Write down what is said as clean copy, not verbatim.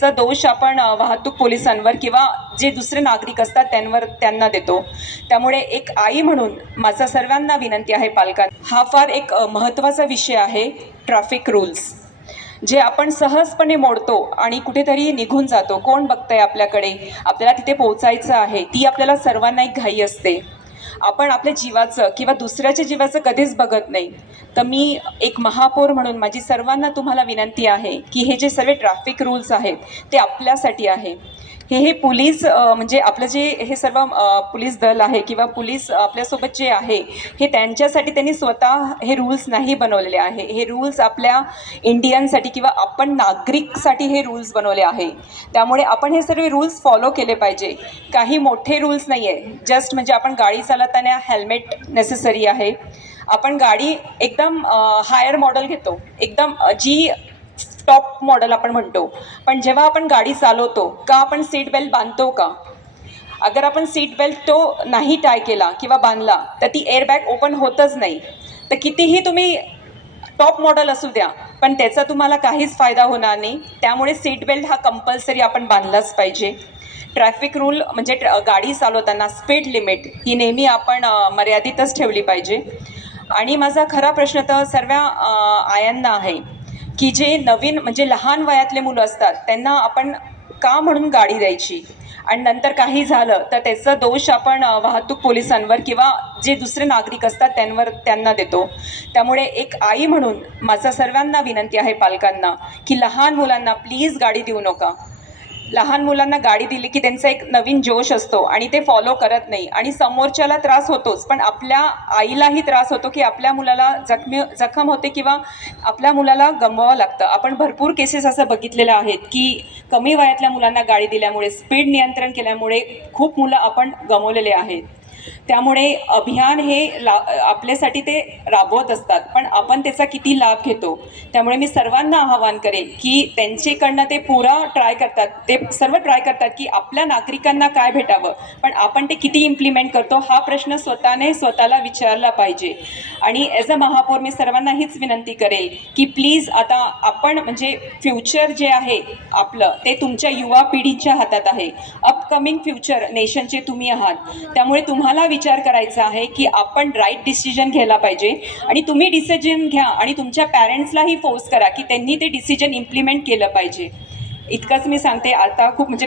त्याचा दोष आपण वाहतूक पोलिसांवर किंवा जे दुसरे नागरिक असतात त्यांना देतो. त्यामुळे एक आई म्हणून माझा सर्वांना विनंती आहे पालकांना, हा फार एक महत्त्वाचा विषय आहे. ट्रॅफिक रूल्स जे आपण सहजपणे मोडतो आणि कुठेतरी निघून जातो. कोण बघतंय आपल्याकडे, आपल्याला तिथे पोहोचायचं आहे, ती आपल्याला सर्वांना एक घाई असते. आपण आपल्या जीवाचं किंवा दुसऱ्याच्या जीवाचं कधीच बघत नाही. तर मी एक महापौर म्हणून माझी सर्वांना तुम्हाला विनंती आहे की हे जे सर्व ट्रॅफिक रूल्स आहेत ते आपल्यासाठी आहे. हे पोलीस म्हणजे आपलं जे हे सर्व पोलीस दल आहे किंवा पोलीस आपल्यासोबत जे आहे हे त्यांच्यासाठी त्यांनी स्वतः हे रूल्स नाही बनवलेले आहे. हे रूल्स आपल्या इंडियनसाठी किंवा आपण नागरिकसाठी हे रूल्स बनवले आहे. त्यामुळे आपण हे सर्व रूल्स फॉलो केले पाहिजे. काही मोठे रूल्स नाही आहे. जस्ट म्हणजे आपण गाडी चालवताना हेल्मेट नेसेसरी आहे. आपण गाडी एकदम हायर मॉडेल घेतो, एकदम जी टॉप मॉडेल आपण म्हणतो, पण जेव्हा आपण गाडी चालवतो का आपण सीट बेल्ट बांधतो का? अगर आपण सीट बेल्ट तो नाही टाय केला किंवा बांधला तर ती एअरबॅग ओपन होतच नाही. तर कितीही तुम्ही टॉप मॉडेल असू द्या पण त्याचा तुम्हाला काहीच फायदा होणार नाही. त्यामुळे सीट बेल्ट हा कंपल्सरी आपण बांधलाच पाहिजे. ट्रॅफिक रूल म्हणजे गाडी चालवताना स्पीड लिमिट ही नेहमी आपण मर्यादितच ठेवली पाहिजे. आणि माझा खरा प्रश्न तर सर्व आयांना आहे की जे नवीन म्हणजे लहान वयातले मुलं असतात त्यांना आपण का म्हणून गाडी द्यायची आणि नंतर काही झालं तर त्याचा दोष आपण वाहतूक पोलिसांवर किंवा जे दुसरे नागरिक असतात त्यांना देतो. त्यामुळे एक आई म्हणून माझा सर्वांना विनंती आहे पालकांना की लहान मुलांना प्लीज गाडी देऊ नका. लहान मुलांना गाडी दिली की त्यांचा एक नवीन जोश असतो आणि ते फॉलो करत नाही आणि समोरच्याला त्रास होतोच, पण आपल्या आईलाही त्रास होतो की आपल्या मुलाला जखम होते किंवा आपल्या मुलाला गमवावं लागतं. आपण भरपूर केसेस असं बघितलेलं आहेत की कमी वयातल्या मुलांना गाडी दिल्यामुळे, स्पीड नियंत्रण केल्यामुळे खूप मुलं आपण गमवलेले आहेत. त्यामुळे अभियान हे आपल्यासाठी ते राबवत असतात, पण आपण त्याचा किती लाभ घेतो. त्यामुळे मी सर्वांना आवाहन करेन की त्यांच्याकडनं ते पुरा ट्राय करतात, ते सर्व ट्राय करतात की आपल्या नागरिकांना काय भेटावं, पण आपण ते किती इम्प्लिमेंट करतो हा प्रश्न स्वतःला विचारला पाहिजे. आणि ॲज अ महापौर मी सर्वांना हीच विनंती करेल की प्लीज आता आपण म्हणजे फ्युचर जे आहे आपलं ते तुमच्या युवा पिढीच्या हातात आहे. अपकमिंग फ्युचर नेशनचे तुम्ही आहात. त्यामुळे तुम्हाला विचार करायचा आहे की आपण राईट डिसिजन घ्यायला पाहिजे आणि तुम्ही डिसिजन घ्या आणि तुमच्या पॅरेंट्सलाही फोर्स करा की त्यांनी ते डिसिजन इम्प्लिमेंट केलं पाहिजे. इतकंच मी सांगते. आता खूप म्हणजे